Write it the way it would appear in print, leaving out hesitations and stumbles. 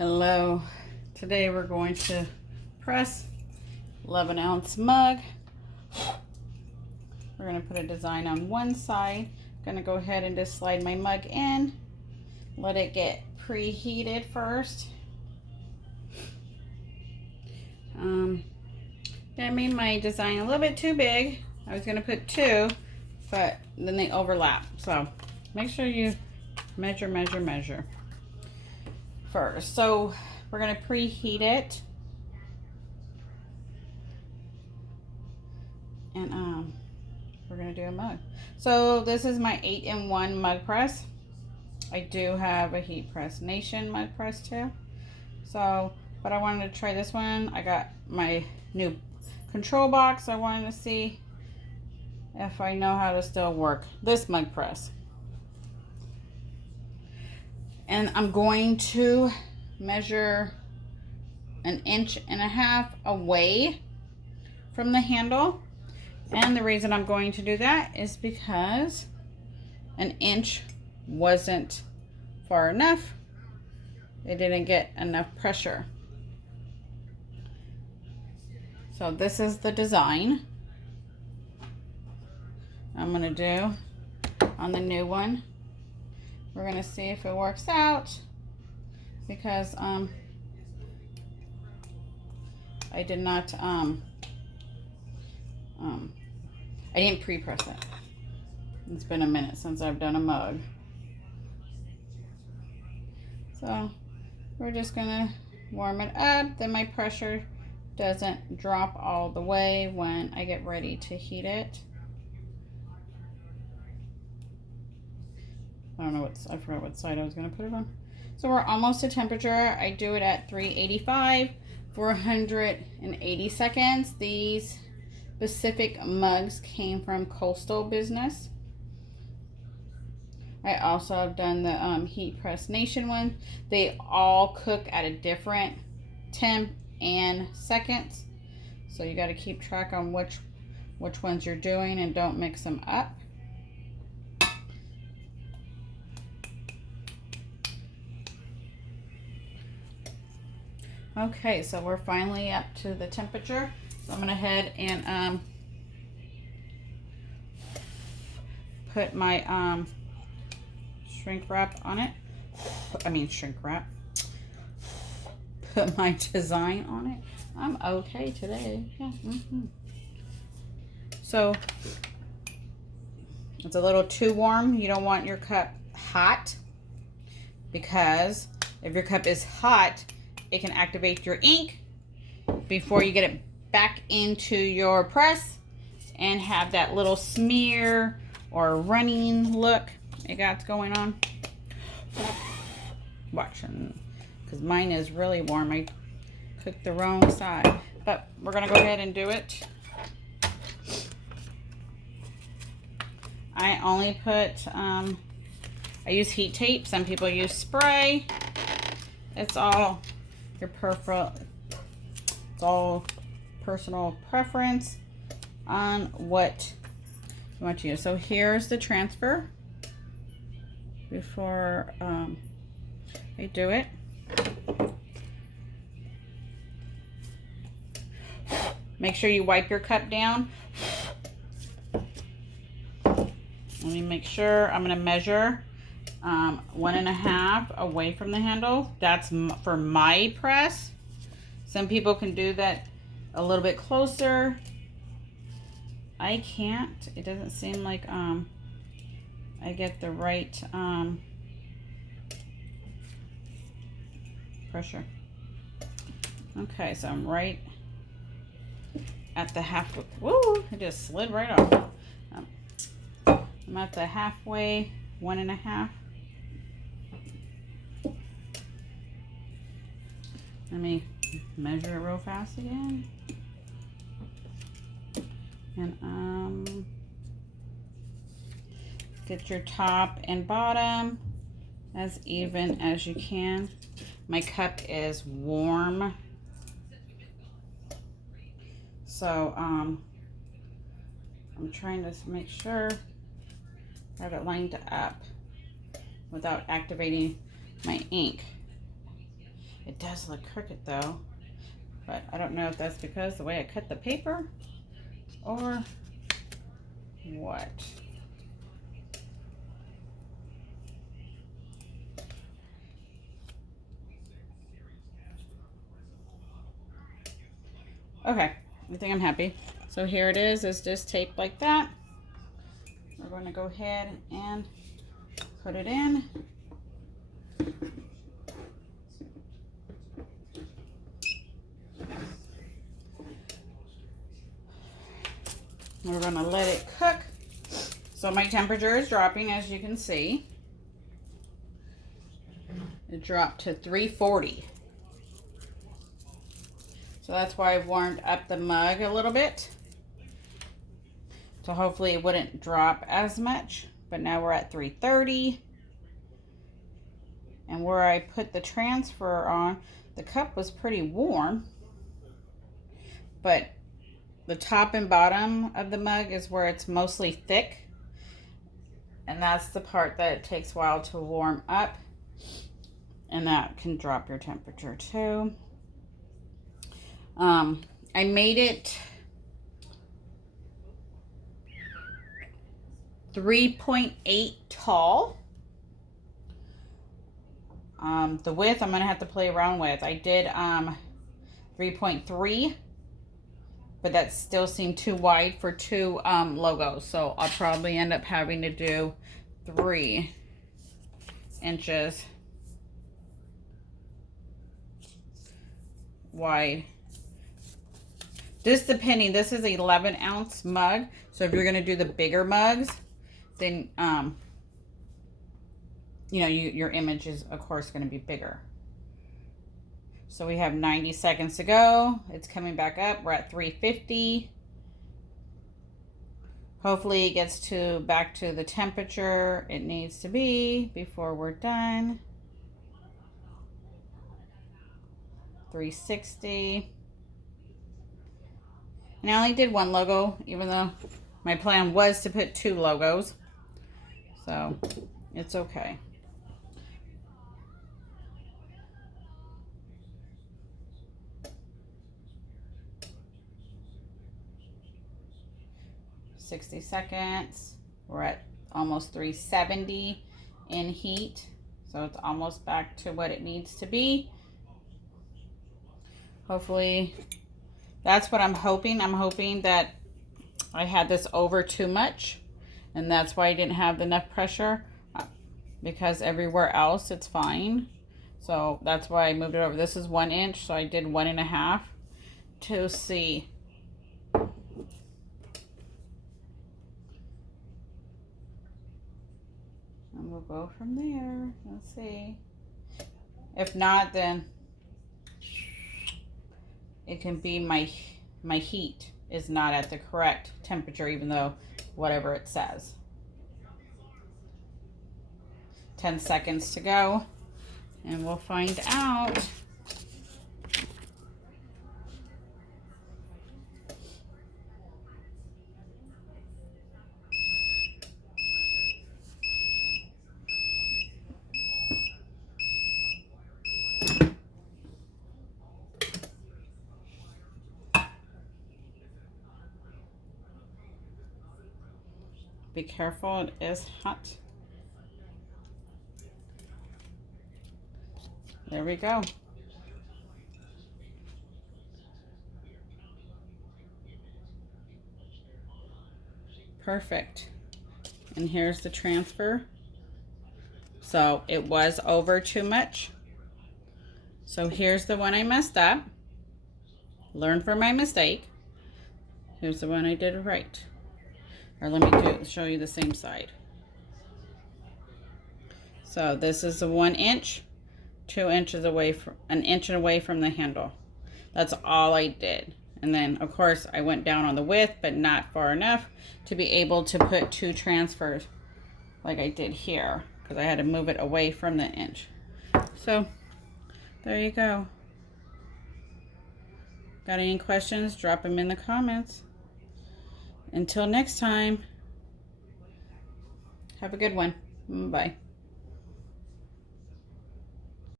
Hello. Today we're going to press 11-ounce mug. We're going to put a design on one side. Going to go ahead and just slide my mug in. Let it get preheated first. I made my design a little bit too big. I was going to put two, but then they overlap. So make sure you measure first. So we're going to preheat it. And we're going to do a mug. So this is my 8-in-1 mug press. I do have a Heat Press Nation mug press too. So, but I wanted to try this one. I got my new control box. I wanted to see if I know how to still work this mug press. And I'm going to measure 1.5 inches away from the handle. And the reason I'm going to do that is because 1 inch wasn't far enough. It didn't get enough pressure. So this is the design I'm going to do on the new one. We're going to see if it works out because I did not I didn't pre-press it. It's been a minute since I've done a mug. So we're just gonna warm it up. Then my pressure doesn't drop all the way when I get ready to heat it. I forgot what side I was gonna put it on. So we're almost to temperature. I do it at 385 for 180 seconds. These specific mugs came from Coastal Business. I also have done the Heat Press Nation one. They all cook at a different temp and seconds. So you got to keep track on which ones you're doing and don't mix them up. Okay, so we're finally up to the temperature. So I'm going to head and put my shrink wrap on it. Shrink wrap. Put my design on it. I'm okay today. Yeah. So it's a little too warm. You don't want your cup hot because if your cup is hot, it can activate your ink before you get it back into your press and have that little smear or running look it got going on. Watch, because mine is really warm. I cooked the wrong side, but we're gonna go ahead and do it. I only put I use heat tape. Some people use spray. It's all your it's all personal preference on what you want to use. So here's the transfer before I do it. Make sure you wipe your cup down. Let me make sure. I'm going to measure 1.5 away from the handle. That's for my press. Some people can do that a little bit closer. I can't. It doesn't seem like I get the right pressure. Okay, so I'm right at the halfway. Woo! It just slid right off. I'm at the halfway, 1.5. Let me measure it real fast again. And get your top and bottom as even as you can. My cup is warm, so I'm trying to make sure I have it lined up without activating my ink. It does look crooked though, but I don't know if that's because the way I cut the paper or what. Okay, I think I'm happy. So here it is. It's just taped like that. We're going to go ahead and put it in. We're going to let it cook. So my temperature is dropping, as you can see. It dropped to 340. So that's why I've warmed up the mug a little bit. So hopefully it wouldn't drop as much. But now we're at 330. And where I put the transfer on, the cup was pretty warm. But the top and bottom of the mug is where it's mostly thick. And that's the part that it takes a while to warm up. And that can drop your temperature too. I made it 3.8 tall. The width I'm gonna have to play around with. I did 3.3, but that still seemed too wide for two logos. So I'll probably end up having to do 3 inches wide. This depending, this is an 11-ounce mug. So if you're gonna do the bigger mugs, then you know, your image is of course gonna be bigger. So we have 90 seconds to go. It's coming back up. We're at 350. Hopefully it gets back to the temperature it needs to be before we're done. 360. And I only did 1 logo, even though my plan was to put 2 logos. So it's okay. $60 seconds. We're at almost 370 in heat. So it's almost back to what it needs to be. Hopefully, that's what I'm hoping. I'm hoping that I had this over too much, and that's why I didn't have enough pressure, because everywhere else it's fine. So that's why I moved it over. This is 1 inch, so I did 1.5 to see. And we'll go from there. Let's see. If not, then it can be my heat is not at the correct temperature, even though whatever it says. 10 seconds to go, and we'll find out. Be careful, it is hot. There we go. Perfect. And here's the transfer. So it was over too much. So here's the one I messed up. Learn from my mistake. Here's the one I did right. Or let me show you the same side. So this is the 1 inch, 2 inches away from, 1 inch away from the handle. That's all I did. And then of course I went down on the width, but not far enough to be able to put 2 transfers like I did here, because I had to move it away from the inch. So there you go. Got any questions? Drop them in the comments. Until next time, have a good one. Bye.